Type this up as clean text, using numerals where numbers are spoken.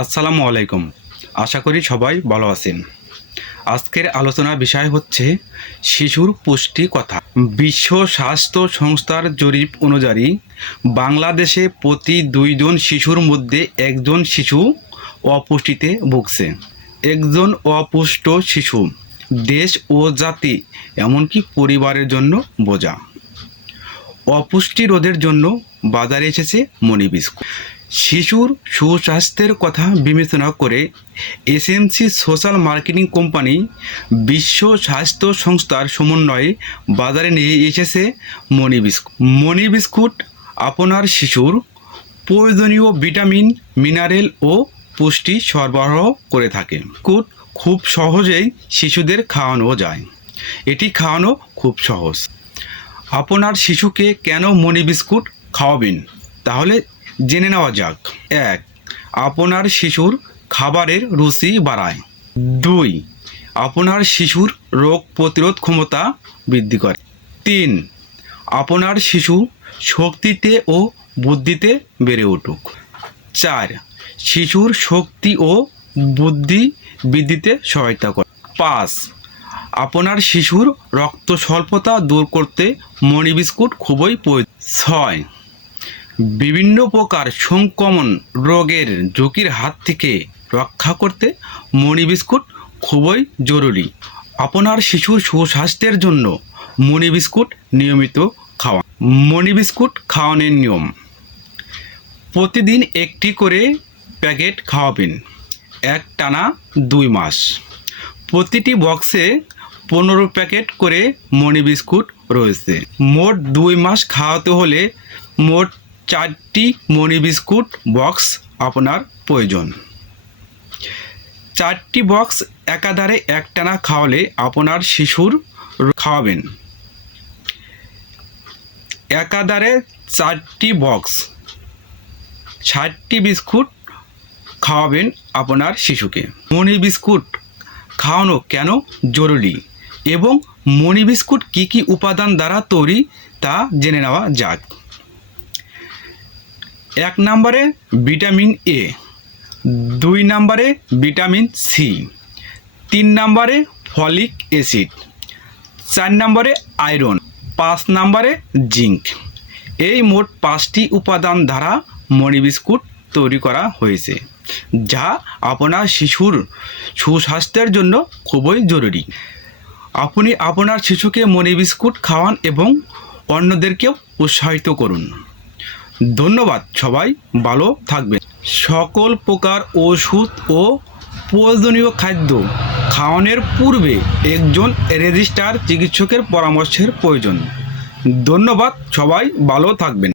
আসসালামু আলাইকুম। আশা করি সবাই ভালো আছেন। আজকের আলোচনার বিষয় হচ্ছে শিশুর পুষ্টি কথা। বিশ্ব স্বাস্থ্য সংস্থার জরিপ অনুযায়ী বাংলাদেশে প্রতি 2 জন শিশুর মধ্যে একজন শিশু অপুষ্টিতে ভুগছে। একজন অপুষ্ট শিশু দেশ ও জাতি এমনকি পরিবারের জন্য বোঝা। অপুষ্টি রোধের জন্য বাজারে এসেছে মনি বিস্কুট। শিশুর সুস্বাস্থ্যের কথা বিবেচনা করে এসএমসি সোশ্যাল মার্কেটিং কোম্পানি বিশ্ব স্বাস্থ্য সংস্থার সমন্বয়ে বাজারে নিয়ে এসেছে মনি বিস্কুট। মনি বিস্কুট আপনার শিশুর প্রয়োজনীয় ভিটামিন, মিনারেল ও পুষ্টি সরবরাহ করে থাকে। বিস্কুট খুব সহজেই শিশুদের খাওয়ানো যায়। এটি খাওয়ানো খুব সহজ। আপনার শিশুকে কেন মনি বিস্কুট খাওয়াবেন, তাহলে জেনে নেওয়া যাক। 1. আপনার শিশুর খাবারের রুচি বাড়ায়। 2. আপনার শিশুর রোগ প্রতিরোধ ক্ষমতা বৃদ্ধি করে। 3. আপনার শিশু শক্তিতে ও বুদ্ধিতে বেড়ে উঠুক। 4. শিশুর শক্তি ও বুদ্ধি বৃদ্ধিতে সহায়তা করে। 5. আপনার শিশুর রক্ত স্বল্পতা দূর করতে মনি বিস্কুট খুবই প্রয়োজন। 6. বিভিন্ন প্রকার সংক্রমণ রোগের ঝুঁকির হাত থেকে রক্ষা করতে মনি বিস্কুট খুবই জরুরি। আপনার শিশুর সুস্বাস্থ্যের জন্য মনি বিস্কুট নিয়মিত খাওয়ান। মনি বিস্কুট খাওয়ানোর নিয়ম: প্রতিদিন একটি করে প্যাকেট খাওয়াবেন, একটানা 2 মাস। প্রতিটি বক্সে 15 প্যাকেট করে মনি বিস্কুট রয়েছে। মোট 2 মাস খাওয়াতে হলে মোট 4টি মনি বিস্কুট বক্স আপনার প্রয়োজন। 4টি বক্স একাধারে একটানা খাওয়ালে আপনার শিশুর খাওয়াবেন। একাধারে 4টি বক্স 60টি বিস্কুট খাওয়াবেন আপনার শিশুকে। মনি বিস্কুট খাওয়ানো কেন জরুরি এবং মনি বিস্কুট কী কী উপাদান দ্বারা তৈরি তা জেনে নেওয়া যাক। 1 নম্বরে ভিটামিন এ, 2 নম্বরে ভিটামিন সি, 3 নম্বরে ফলিক অ্যাসিড, 4 নম্বরে আয়রন, 5 নম্বরে জিঙ্ক। এই মোট 5টি উপাদান দ্বারা মনি বিস্কুট তৈরি করা হয়েছে, যা আপনার শিশুর সুস্বাস্থ্যের জন্য খুবই জরুরি। আপনি আপনার শিশুকে মনি বিস্কুট খাওয়ান এবং অন্যদেরকেও উৎসাহিত করুন। ধন্যবাদ। সবাই ভালো থাকবেন। সকল প্রকার ওষুধ ও প্রয়োজনীয় খাদ্য খাওয়ানোর পূর্বে একজন রেজিস্টার্ড চিকিৎসকের পরামর্শের প্রয়োজন। ধন্যবাদ। সবাই ভালো থাকবেন।